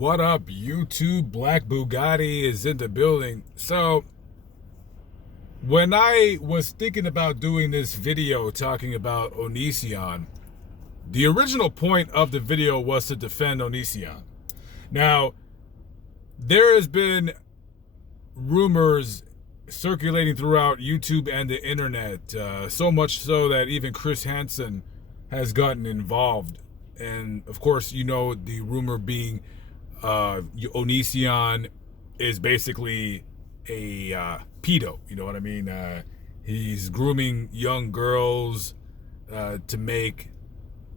What up, YouTube? Black Bugatti is in the building. So, when I was thinking about doing this video talking about Onision, the original point of the video was to defend Onision. Now, there has been rumors circulating throughout YouTube and the internet, so much so that even Chris Hansen has gotten involved. And of course, you know, the rumor being Onision is basically a pedo, you know what I mean? He's grooming young girls to make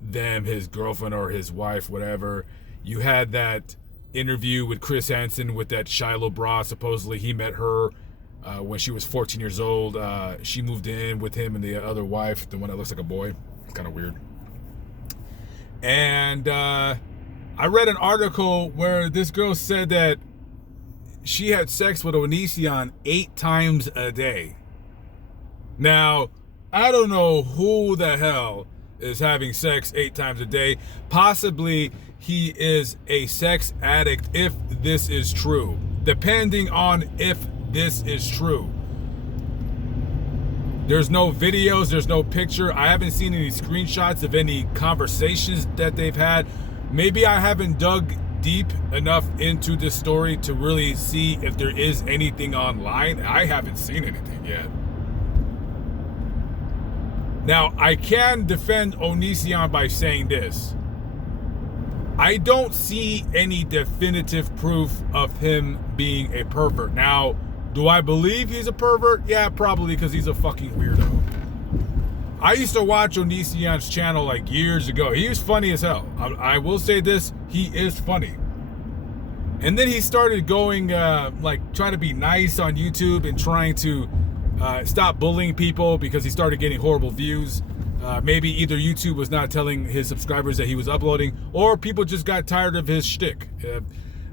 them his girlfriend or his wife, whatever. You had that interview with Chris Hansen with that Shiloh bra. Supposedly he met her when she was 14 years old. She moved in with him and the other wife, the one that looks like a boy. It's kind of weird. And I read an article where this girl said that she had sex with Onision 8 times a day. Now, I don't know who the hell is having sex 8 times a day. Possibly he is a sex addict if this is true. Depending on if this is true. There's no videos, there's no picture. I haven't seen any screenshots of any conversations that they've had. Maybe I haven't dug deep enough into this story to really see if there is anything online. I haven't seen anything yet. Now, I can defend Onision by saying this. I don't see any definitive proof of him being a pervert. Now, do I believe he's a pervert? Yeah, probably, because he's a fucking weirdo. I used to watch Onision's channel like years ago. He was funny as hell. I will say this, he is funny. And then he started going, trying to be nice on YouTube and trying to stop bullying people because he started getting horrible views. Maybe either YouTube was not telling his subscribers that he was uploading, or people just got tired of his shtick.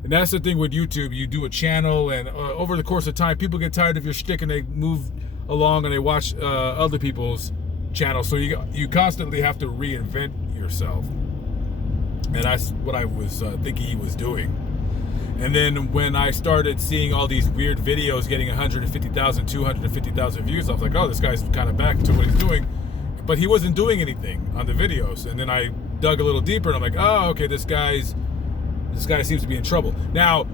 And that's the thing with YouTube. You do a channel, and over the course of time, people get tired of your shtick and they move along and they watch other people's channels. So you constantly have to reinvent yourself. And that's what I was thinking he was doing. And then when I started seeing all these weird videos getting 150,000, 250,000 views, I was like, oh, this guy's kind of back to what he's doing. But he wasn't doing anything on the videos. And then I dug a little deeper and I'm like, oh, okay, this guy seems to be in trouble. Now,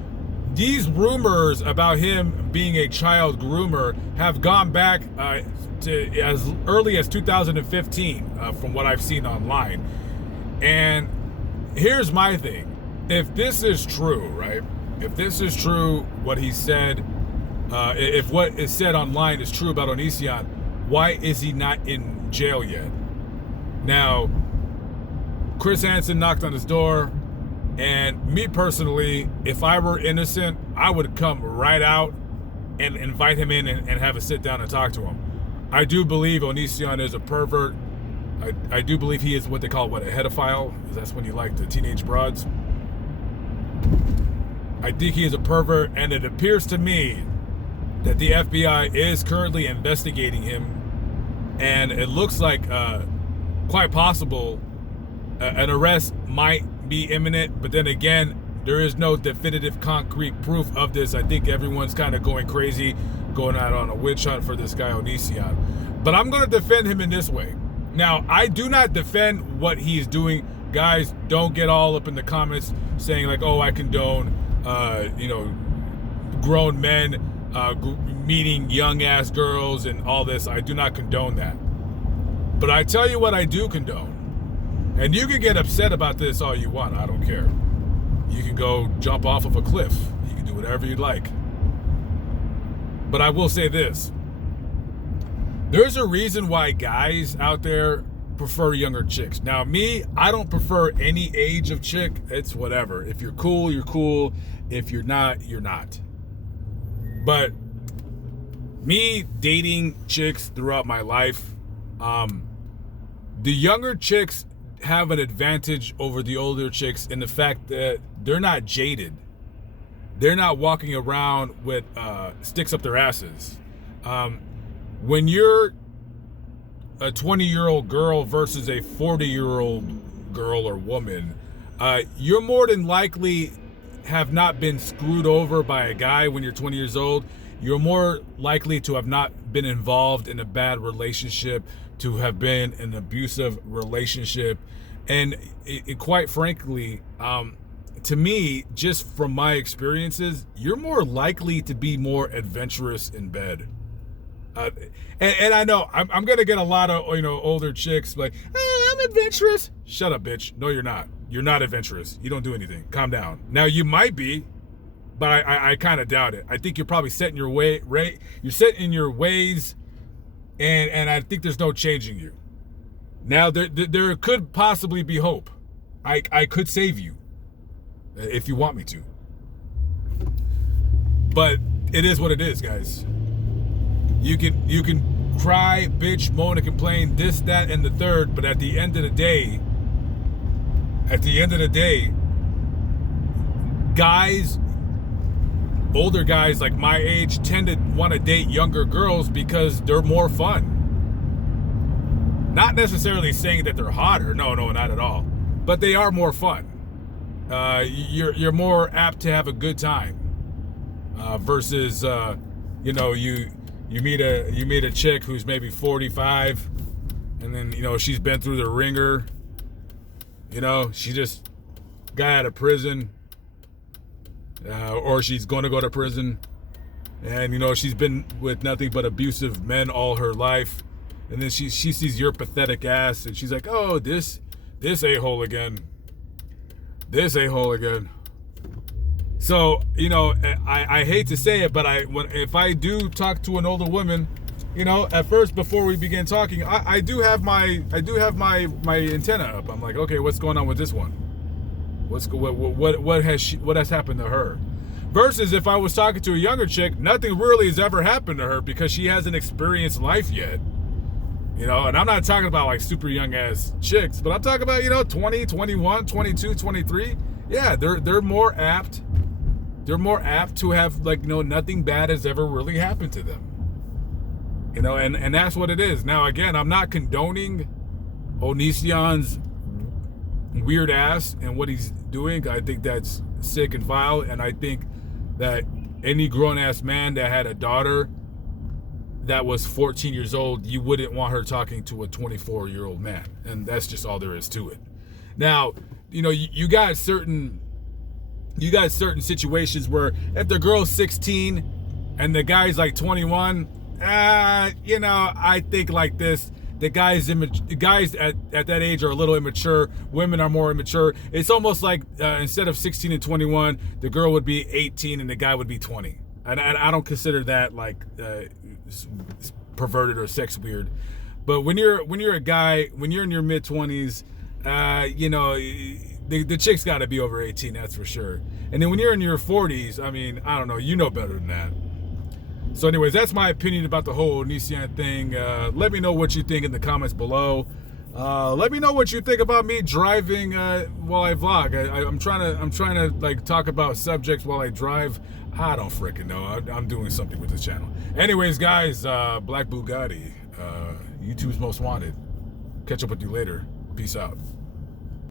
these rumors about him being a child groomer have gone back to as early as 2015, from what I've seen online. And here's my thing. If this is true, right? If this is true, what he said, if what is said online is true about Onision, why is he not in jail yet? Now, Chris Hansen knocked on his door. And me personally, if I were innocent, I would come right out and invite him in and have a sit down and talk to him. I do believe Onision is a pervert. I do believe he is what they call, a pedophile. That's when you like the teenage broads. I think he is a pervert, and it appears to me that the FBI is currently investigating him. And it looks like quite possible an arrest might be imminent, but then again, there is no definitive concrete proof of this. I think everyone's kind of going crazy, going out on a witch hunt for this guy Onision. But I'm going to defend him in this way. Now, I do not defend what he's doing. Guys, don't get all up in the comments saying like, oh, I condone, grown men meeting young ass girls and all this. I do not condone that. But I tell you what I do condone. And you can get upset about this all you want. I don't care. You can go jump off of a cliff. You can do whatever you'd like. But I will say this. There's a reason why guys out there prefer younger chicks. Now, me, I don't prefer any age of chick. It's whatever. If you're cool, you're cool. If you're not, you're not. But me dating chicks throughout my life, the younger chicks have an advantage over the older chicks in the fact that they're not jaded. They're not walking around with sticks up their asses. When you're a 20-year-old girl versus a 40-year-old girl or woman, you're more than likely have not been screwed over by a guy when you're 20 years old, you're more likely to have not been involved in a bad relationship, to have been in an abusive relationship. And quite frankly, to me, just from my experiences, you're more likely to be more adventurous in bed. And I know I'm gonna get a lot of older chicks like, oh, I'm adventurous. Shut up, bitch. No, you're not. You're not adventurous. You don't do anything. Calm down. Now you might be, but I kind of doubt it. I think you're probably set in your way, right? You're set in your ways, and I think there's no changing you. Now there could possibly be hope. I could save you if you want me to. But it is what it is, guys. You can cry, bitch, moan, and complain, this, that, and the third, but at the end of the day, guys, older guys like my age tend to want to date younger girls because they're more fun. Not necessarily saying that they're hotter, no, not at all, but they are more fun. You're more apt to have a good time versus you meet a chick who's maybe 45, and then she's been through the ringer. She just got out of prison, or she's going to go to prison, and she's been with nothing but abusive men all her life, and then she sees your pathetic ass, and she's like, oh, this a-hole again. This a-hole again. So, I hate to say it, but if I do talk to an older woman, at first before we begin talking, I do have my antenna up. I'm like, okay, what's going on with this one? What has happened to her? Versus if I was talking to a younger chick, nothing really has ever happened to her because she hasn't experienced life yet. And I'm not talking about like super young ass chicks, but I'm talking about 20, 21, 22, 23. Yeah, they're more apt. They're more apt to have nothing bad has ever really happened to them. And that's what it is. Now again, I'm not condoning Onision's weird ass and what he's doing. I think that's sick and vile, and I think that any grown ass man that had a daughter that was 14 years old, you wouldn't want her talking to a 24-year-old man, and that's just all there is to it. Now, you got certain situations where if the girl's 16 and the guy's like 21, I think like this. The guys at that age are a little immature. Women are more immature. It's almost like instead of 16 and 21, the girl would be 18 and the guy would be 20. And I don't consider that like perverted or sex weird. But when you're a guy, when you're in your mid 20s, the chick's got to be over 18, that's for sure. And then when you're in your 40s, I don't know, better than that. So anyways, that's my opinion about the whole Onision thing. Let me know what you think in the comments below. Let me know what you think about me driving while I vlog. I'm trying to like talk about subjects while I drive. I don't freaking know. I'm doing something with this channel. Anyways, guys, Black Bugatti, YouTube's most wanted. Catch up with you later. Peace out.